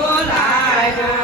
બોલાવ્યો